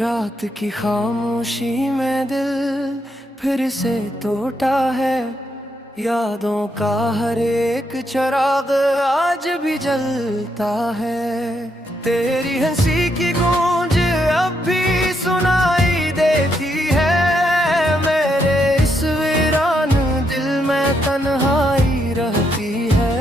रात की खामोशी में दिल फिर से टूटा है। यादों का हर एक चिराग आज भी जलता है। तेरी हंसी की गूंज अब भी सुनाई देती है। मेरे इस वीरान दिल में तन्हाई रहती है।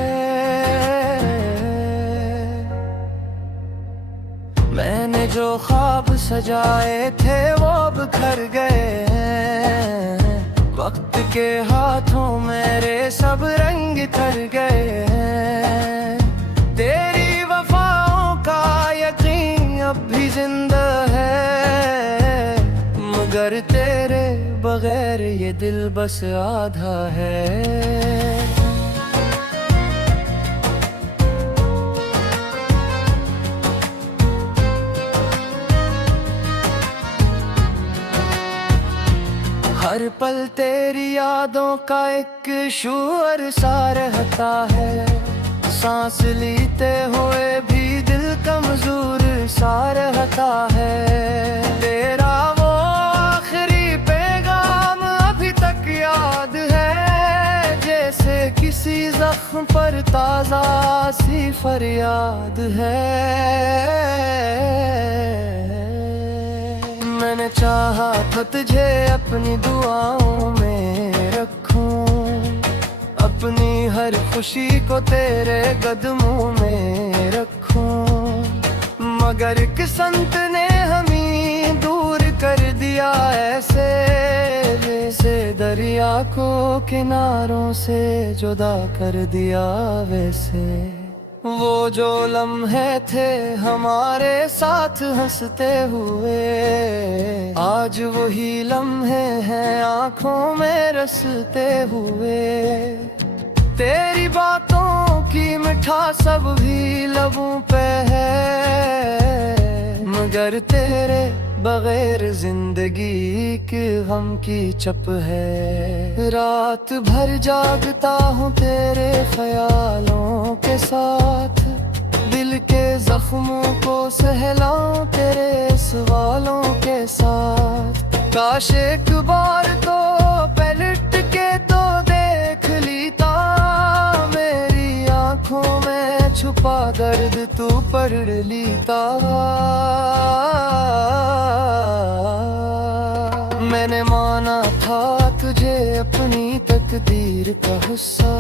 मैंने जो ख्वाब सजाए थे वो अब घर गए हैं। वक्त के हाथों मेरे सब रंग तर गए हैं। तेरी वफाओं का यकीन अब भी जिंदा है, मगर तेरे बगैर ये दिल बस आधा है। हर पल तेरी यादों का एक शूर सा रहता है। सांस लेते हुए भी दिल कमजोर सा रहता है। तेरा वो आखिरी पैगाम अभी तक याद है, जैसे किसी जख्म पर ताजा सी फरियाद है। मैंने चाहा था तुझे अपनी दुआओं में रखूं, अपनी हर खुशी को तेरे कदमों में रखूं, मगर किस्मत ने हमें दूर कर दिया ऐसे, जैसे दरिया को किनारों से जुदा कर दिया वैसे। वो जो लम्हे थे हमारे साथ हंसते हुए, आज वही लम्हे हैं आंखों में रसते हुए। तेरी बातों की मिठास सब भी लबों पे है, मगर तेरे बगैर जिंदगी के गम की चप है। रात भर जागता हूँ तेरे ख्यालों के साथ, दिल के जख्मों को सहलाऊं तेरे सवालों के साथ। काश एक बार तो पलट के तो देख लेता, मेरी आंखों में छुपा दर्द तू पढ़ लेता। मैंने माना था तुझे अपनी तकदीर का हिस्सा,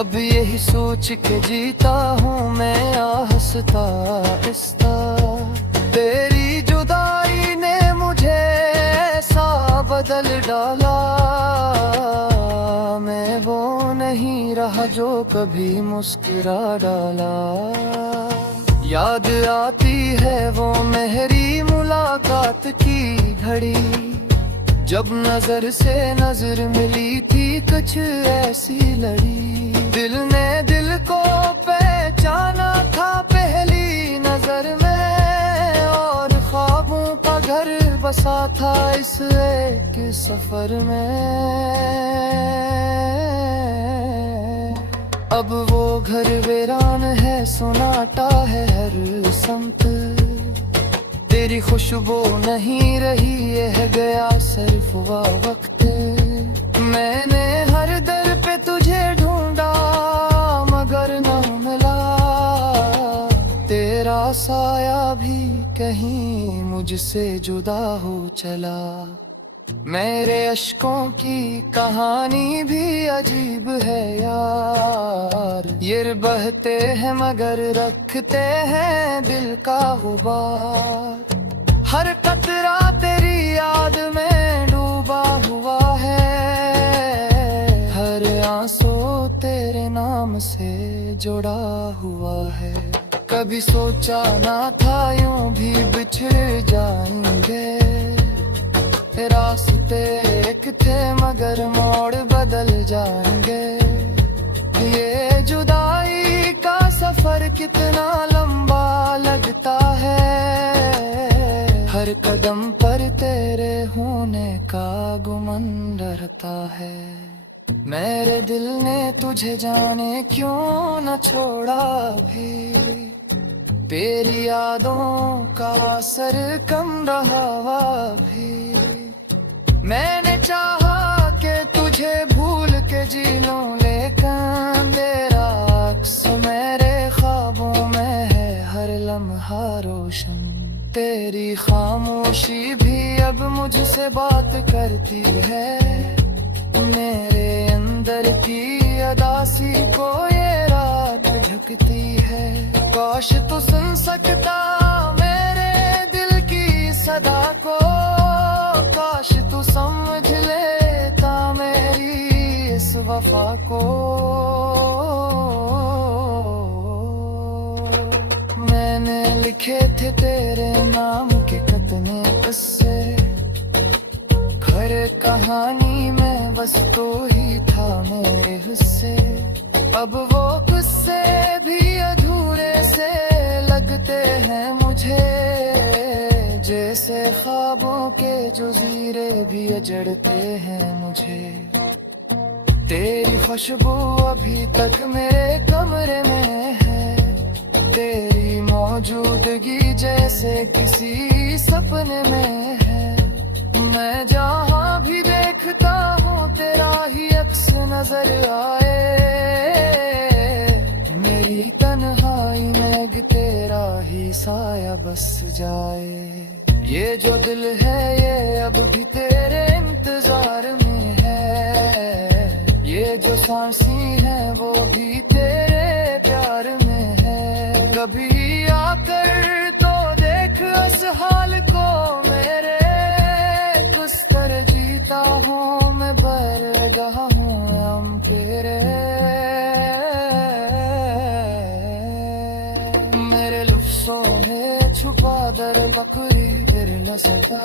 अब यही सोच के जीता हूँ मैं आहस्ता आहिस्ता। तेरी जुदाई ने मुझे ऐसा बदल डाला, मैं वो नहीं रहा जो कभी मुस्कुरा डाला। याद आती है वो मेरी मुलाकात की घड़ी, जब नजर से नजर मिली थी कुछ ऐसी लड़ी। दिल ने दिल को पहचाना था पहली नजर में, और ख्वाबों का घर बसा था इस एक सफर में। अब वो घर वीरान है, सुनाटा है हर समत, तेरी खुशबू नहीं रही है गया सिर्फ वो वक्त। मैंने हर दर पे तुझे ढूंढा मगर न मिला, तेरा साया भी कहीं मुझसे जुदा हो चला। मेरे अश्कों की कहानी भी अजीब है यार, ये बहते हैं मगर रखते हैं दिल का गुबार। हर कतरा तेरी याद में डूबा हुआ है, हर आंसू तेरे नाम से जुड़ा हुआ है। कभी सोचा ना था यूं भी बिछड़ जाएंगे, रास्ते एक थे मगर मोड़ बदल जाएंगे। ये जुदाई का सफर कितना लंबा लगता है, हर कदम पर तेरे होने का गुमान डरता है। मेरे दिल ने तुझे जाने क्यों न छोड़ा भी, तेरी यादों का असर कम रहा भी। मैंने चाहा कि तुझे भूल के जी लूं, लेकिन तेरा अक्स मेरे ख्वाबों में है हर लम्हा रोशन। तेरी खामोशी भी अब मुझसे बात करती है, मेरे अंदर की अदासी को ये रात ढकती है। काश तू सुन सकता मेरे दिल की सदा को, काश तू समझ लेता मेरी इस वफा को। मैंने लिखे थे तेरे नाम के कितने किस्से, हर कहानी में बस तू ही था मेरे हिस्से। अब वो किस्से भी अधूरे से लगते हैं मुझे, जैसे ख्वाबों के जज़ीरे भी अजड़ते हैं मुझे। तेरी खुशबू अभी तक मेरे कमरे में है, तेरी मौजूदगी जैसे किसी सपने में है। मैं जहाँ भी देखता हूँ तेरा ही अक्स नजर आए, मेरी तन्हाई में तेरा ही साया बस जाए। ये जो दिल है ये अब भी तेरे इंतजार में है, ये जो सांसी है वो भी तेरे प्यार में है। कभी आकर तो देख इस हाल को मेरे, तरह जीता हूँ मैं बरगाह हूँ हम तेरे। मेरे लफ्ज़ों में छुपा दर बकरी तेरे लसका,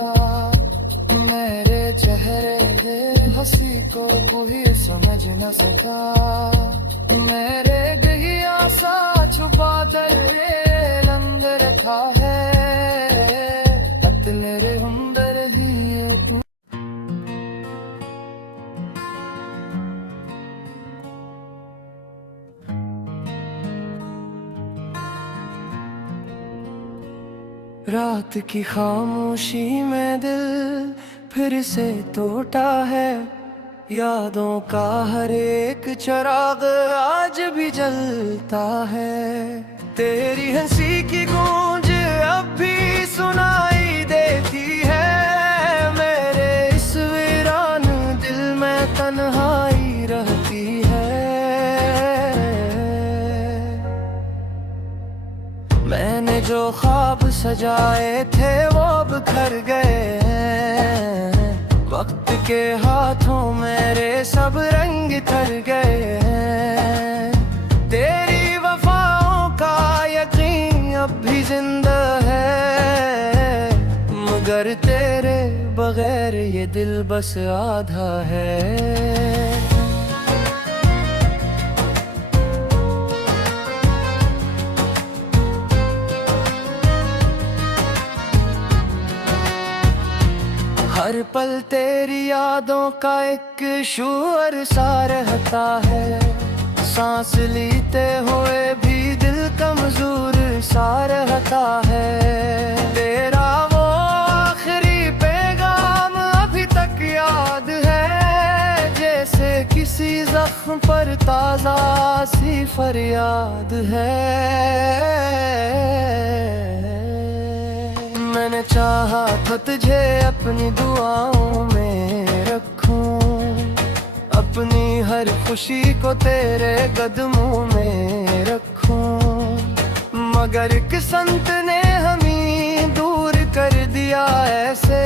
मेरे चेहरे के हंसी को कोई समझ न सका। मेरे गहिया सा छुपा दर अंदर रखा है, पतले रे हमदर ही रात की खामोशी में दिल फिर से टूटा है, यादों का हर एक चिराग आज भी जलता है। तेरी हंसी की गूंज अब भी सुनाई देती है, मेरे इस वीरान दिल में तन्हाई रहती है। मैंने जो ख्वाब सजाए थे वो अब घर गए हैं, वक्त के हाथों मेरे सब रंग थर गए हैं। तेरी वफाओं का यकीन अब भी जिंदा है, मगर तेरे बगैर ये दिल बस आधा है। हर पल तेरी यादों का एक शूर सा रहता है, सांस लेते हुए भी दिल कमजोर सा रहता है। तेरा वो आखिरी पैगाम अभी तक याद है, जैसे किसी जख्म पर ताजा सी फरियाद है। मैंने चाहा था तुझे अपनी दुआओं में रखूं, अपनी हर खुशी को तेरे कदमों में रखूं, मगर किस्मत ने हमें दूर कर दिया ऐसे,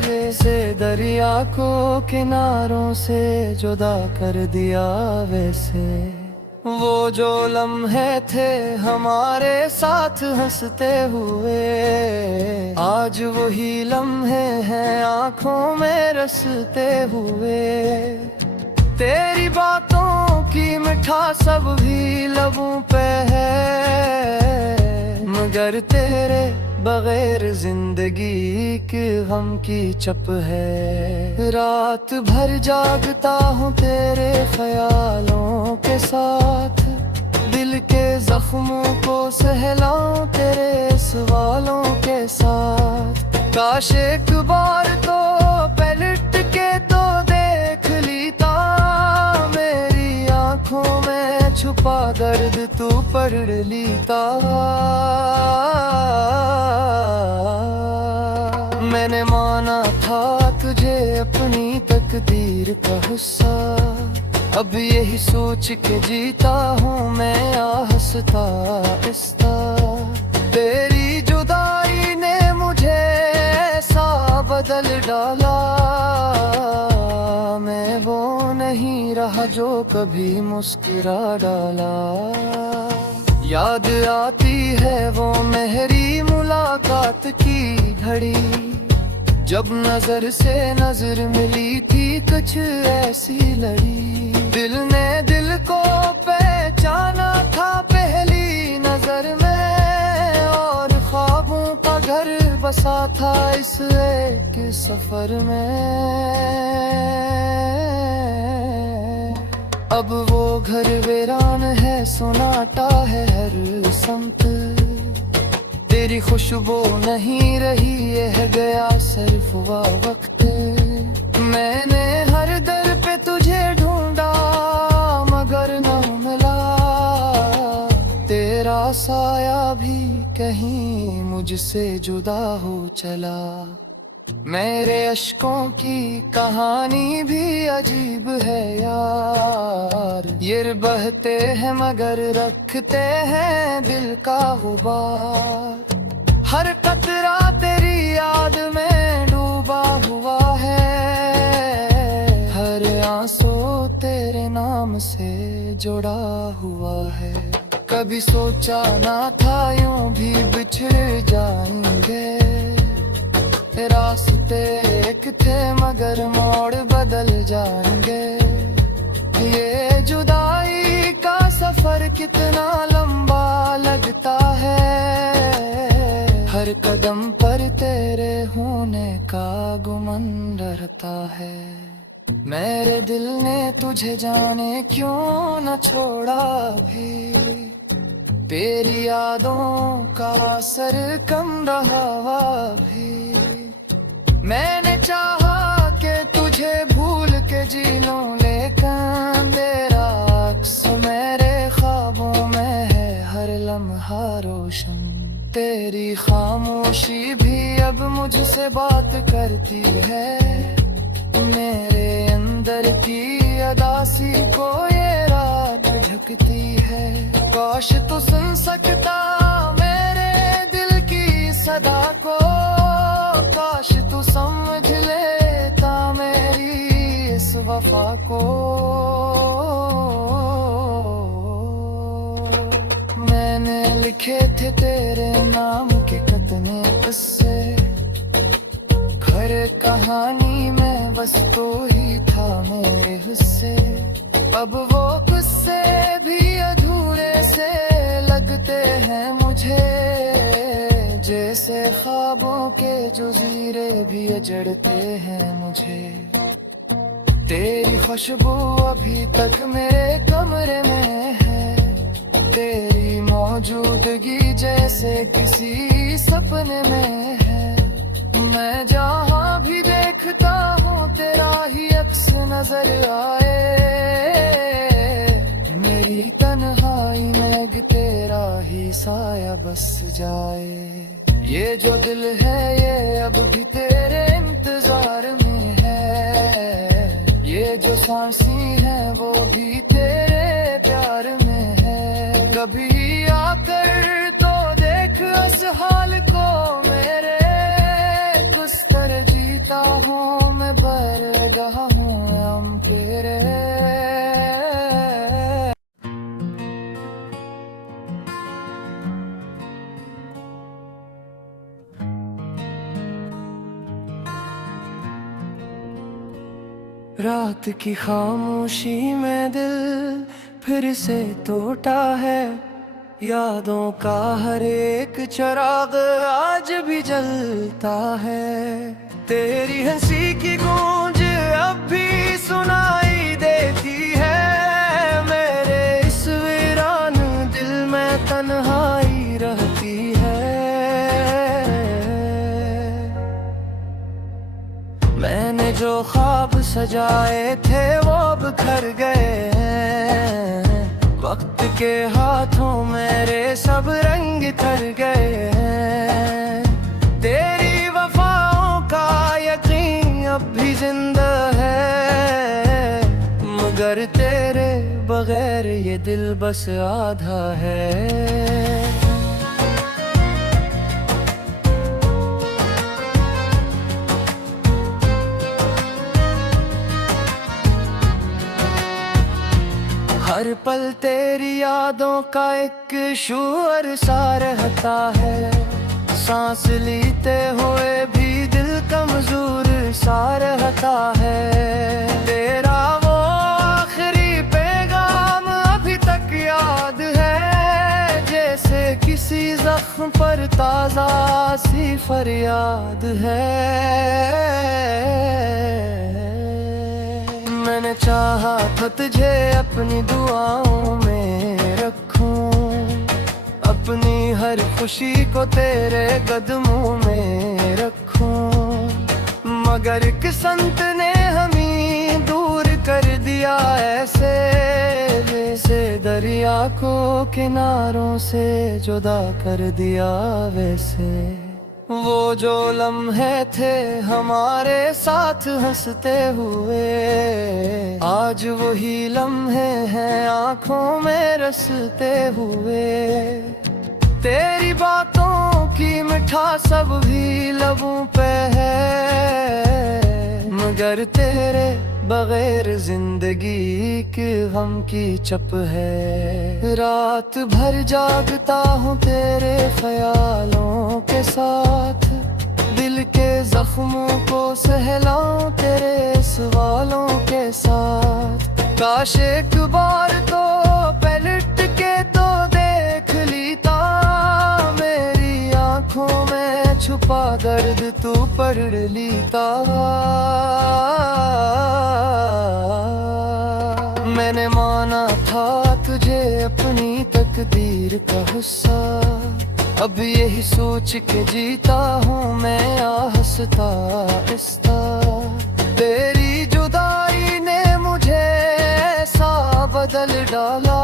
जैसे दरिया को किनारों से जुदा कर दिया वैसे। वो जो लम्हे थे हमारे साथ हंसते हुए, आज वही लम्हे हैं आंखों में रसते हुए। तेरी बातों की मिठास सब भी लबों पे है, मगर तेरे बगैर जिंदगी के गम की चप है। रात भर जागता हूँ तेरे ख्यालों के साथ, दिल के जख्मों को सहलाऊं तेरे सवालों के साथ। काश एक बार तो पलट के तो देख लेता, मेरी आंखों में छुपा दर्द तू पढ़ लेता। मैंने माना था तुझे अपनी तकदीर का हिस्सा, अब यही सोच के जीता हूँ मैं आहस्ता आहिस्ता। तेरी जुदाई ने मुझे ऐसा बदल डाला, मैं वो नहीं रहा जो कभी मुस्कुरा डाला। याद आती है वो मेरी मुलाकात की घड़ी, जब नजर से नजर मिली थी कुछ ऐसी लड़ी। दिल ने दिल को पहचाना था पहली नजर में, और ख्वाबों का घर बसा था इस एक सफर में। अब वो घर वीरान है, सुनाटा है हर समत, तेरी खुशबू नहीं रही यह गया सिर्फ वह वक्त। मैंने हर दर पे तुझे ढूंढा मगर न मिला, तेरा साया भी कहीं मुझसे जुदा हो चला। मेरे अश्कों की कहानी भी अजीब है यार, ये बहते हैं मगर रखते हैं दिल का गुबार। हर कतरा तेरी याद में डूबा हुआ है, हर आंसू तेरे नाम से जुड़ा हुआ है। कभी सोचा ना था यूं भी बिछड़ जाएंगे, रास्ते एक थे मगर मोड़ बदल जाएंगे। ये जुदाई का सफर कितना लंबा लगता है, हर कदम पर तेरे होने का गुमान रहता है। मेरे दिल ने तुझे जाने क्यों न छोड़ा भी, तेरी यादों का असर कम रहा भी। मैंने चाहा कि तुझे भूल के जी लूं, लेकिन तेरा अक्स मेरे ख्वाबों में है हर लम्हा रोशन। तेरी खामोशी भी अब मुझसे बात करती है, मेरे अंदर की अदासी को ये रात ढकती है। काश तू सुन सकता मेरे दिल की सदा को, काश तू समझ लेता मेरी इस वफा को। मैंने लिखे थे तेरे नाम के कितने किस्से, खरे कहानी में बस तो ही था मेरे हिस्से। अब वो किस्से भी अधूरे से लगते हैं मुझे, जैसे ख्वाबों के जज़ीरे भी अजड़ते हैं मुझे। तेरी खुशबू अभी तक मेरे कमरे में है, तेरी मौजूदगी जैसे किसी सपने में है। मैं जहाँ भी देखता हूँ तेरा ही अक्स नजर आए, मेरी तन्हाई में तेरा ही साया बस जाए। ये जो दिल है ये अब भी तेरे इंतजार में है, ये जो सांसें हैं वो भी तेरे प्यार में है। कभी आकर तो देख इस हाल को मेरे, किस तरह जीता हूँ मैं बरगाह हूँ हम तेरे। रात की खामोशी में दिल फिर से टूटा है, यादों का हर एक चिराग आज भी जलता है। तेरी हंसी की गूंज अब भी सुनाई देती है, मेरे इस वीरान सजाए थे वो बिखर गए हैं। वक्त के हाथों मेरे सब रंग तर गए हैं। तेरी वफाओं का यकीन अब भी जिंदा है, मगर तेरे बगैर ये दिल बस आधा है। हर पल तेरी यादों का एक शोर सा रहता है। सांस लेते हुए भी दिल कमजोर सा रहता है। तेरा वो आखिरी पैगाम अभी तक याद है, जैसे किसी जख्म पर ताजा सी फरियाद है। मैंने चाहा था तुझे अपनी दुआओं में रखूं, अपनी हर खुशी को तेरे कदमों में रखूं, मगर किस्मत ने हमें दूर कर दिया ऐसे, जैसे दरिया को किनारों से जुदा कर दिया वैसे। वो जो लम्हे थे हमारे साथ हंसते हुए, आज वही लम्हे हैं आंखों में रसते हुए। तेरी बातों की मिठास सब भी लबों पे है, मगर तेरे बगैर जिंदगी के गम की चप है। रात भर जागता हूँ तेरे ख्यालों के साथ, दिल के जख्मों को सहलाऊं तेरे सवालों के साथ। काश एक बार तो पलट के तो देख लेता, मेरी आंखों में छुपा दर्द तू पढ़ लेता। मैंने माना था तुझे अपनी तकदीर का हिस्सा, अब यही सोच के जीता हूँ मैं आहस्ता आहिस्ता। तेरी जुदाई ने मुझे ऐसा बदल डाला,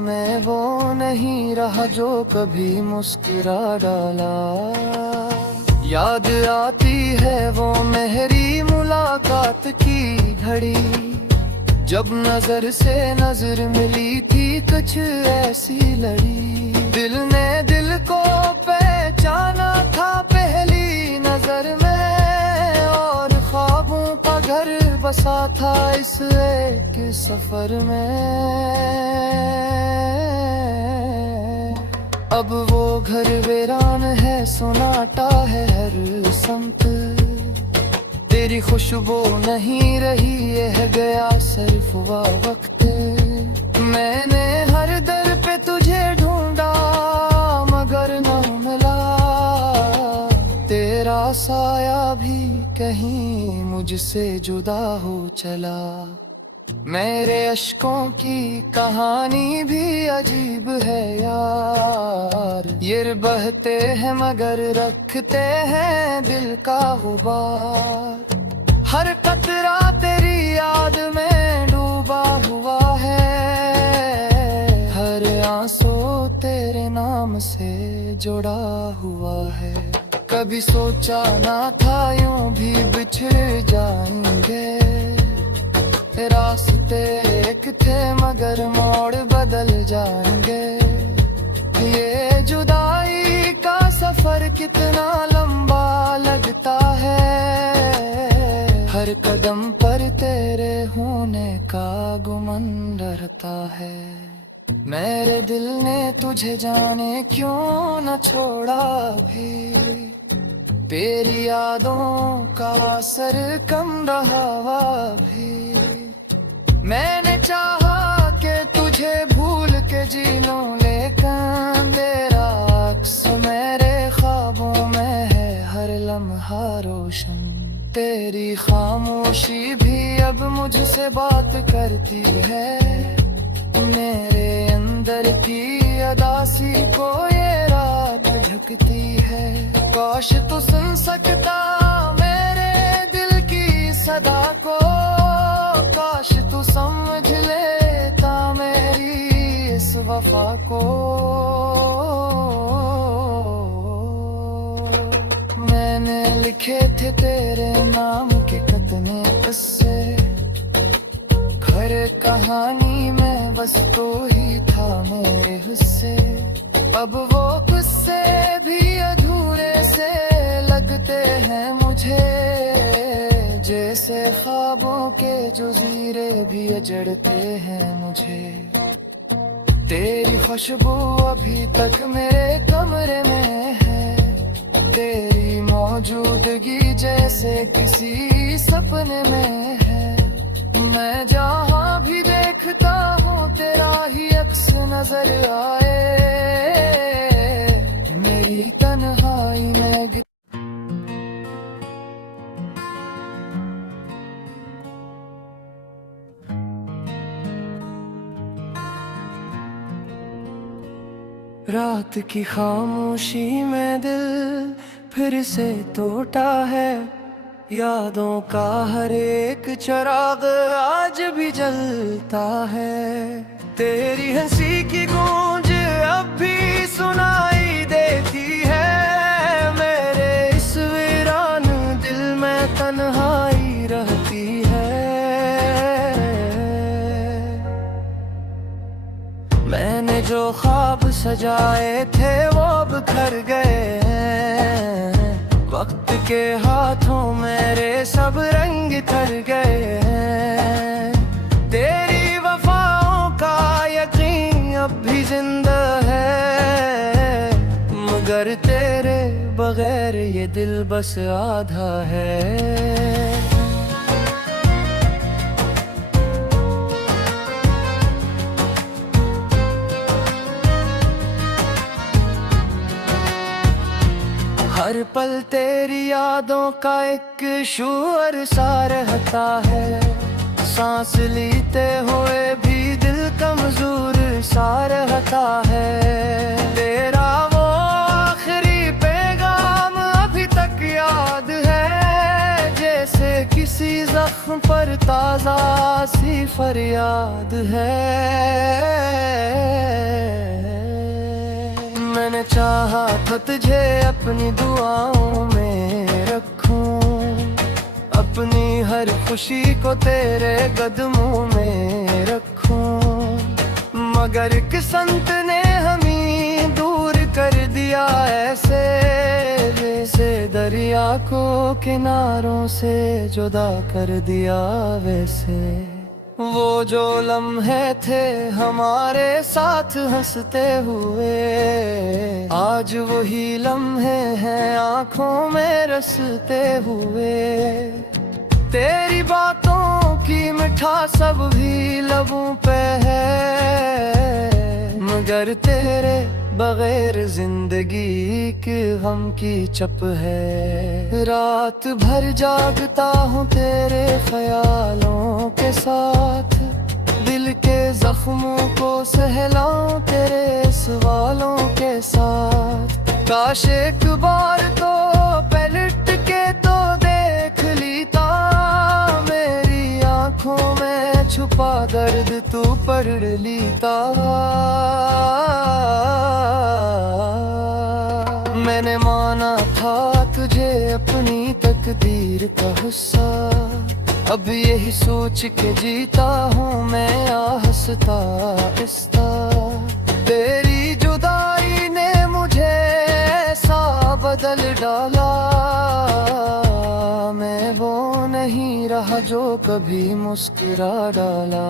मैं वो नहीं रहा जो कभी मुस्कुरा डाला। याद आती है वो मेरी मुलाकात की घड़ी, जब नजर से नजर मिली थी कुछ ऐसी लड़ी। दिल ने दिल को पहचाना था पहली नजर में, और ख्वाबों का घर बसा था इस एक सफर में। अब वो घर वीरान है, सुनाटा है हर समत, तेरी खुशबू नहीं रही है गया सिर्फ वह वक्त। मैंने हर दर पे तुझे ढूंढा मगर न मिला, तेरा साया भी कहीं मुझसे जुदा हो चला। मेरे अश्कों की कहानी भी अजीब है यार, ये बहते हैं मगर रखते हैं दिल का गुबार। हर कतरा तेरी याद में डूबा हुआ है, हर आंसू तेरे नाम से जुड़ा हुआ है। कभी सोचा ना था यूं भी बिछड़ जाएंगे, रास्ते एक थे मगर मोड़ बदल जाएंगे। ये जुदाई का सफर कितना लंबा लगता है, हर कदम पर तेरे होने का गुमान रहता है। मेरे दिल ने तुझे जाने क्यों न छोड़ा भी, तेरी यादों का असर कम रहा भी। मैंने चाहा कि तुझे भूल के जी लूं, लेकिन तेरा अक्स मेरे ख्वाबों में है हर लम्हा रोशन। तेरी खामोशी भी अब मुझसे बात करती है, मेरे अंदर की अदासी को ये रात ढकती है। काश तू सुन सकता मेरे दिल की अदा को, काश तू समझ लेता मेरी इस वफा को। मैंने लिखे थे तेरे नाम के कितने किस्से, खैर कहानी में बस तू ही था मेरे हिस्से। अब वो किस्से भी अधूरे से लगते हैं मुझे, जैसे ख्वाबों के जज़ीरे भी अजड़ते हैं मुझे। तेरी खुशबू अभी तक मेरे कमरे में है, तेरी मौजूदगी जैसे किसी सपने में है। मैं जहाँ भी देखता हूँ तेरा ही अक्स नजर आए, मेरी तन्हाई में। रात की खामोशी में दिल फिर से टूटा है, यादों का हर एक चिराग आज भी जलता है। तेरी हंसी की गूंज अब भी सुनाई देती है, मेरे इस वीरान दिल में तन्हाई रहती है। मैंने जो ख्वाब सजाए थे वो बिखर गए हैं, वक्त के हाथों मेरे सब रंग तर गए हैं। तेरी वफाओं का यकीन अब भी जिंदा है, मगर तेरे बगैर ये दिल बस आधा है। हर पल तेरी यादों का एक शूर सा रहता है, सांस लेते हुए भी दिल कमजोर सा रहता है। तेरा वो आखिरी पैगाम अभी तक याद है, जैसे किसी जख्म पर ताजा सी फरियाद है। मैंने चाहा था तुझे अपनी दुआओं में रखूं, अपनी हर खुशी को तेरे कदमों में रखूं, मगर किस्मत ने हमें दूर कर दिया ऐसे, जैसे दरिया को किनारों से जुदा कर दिया वैसे। वो जो लम्हे थे हमारे साथ हंसते हुए, आज वही लम्हे हैं आंखों में रसते हुए। तेरी बातों की मिठास सब भी लबों पे है, मगर तेरे बगैर जिंदगी के गम की चप है। रात भर जागता हूँ तेरे ख्यालों के साथ, दिल के जख्मों को सहलाऊं तेरे सवालों के साथ। काश एक बार तो पलट के तो देख लेता, मेरी आंखों में छुपा दर्द तू पढ़ लेता। मैंने माना था तुझे अपनी तकदीर का हिस्सा, अब यही सोच के जीता हूँ मैं आहस्ता आहिस्ता। तेरी जुदाई ने मुझे ऐसा बदल डाला, मैं वो नहीं रहा जो कभी मुस्कुरा डाला।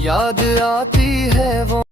याद आती है वो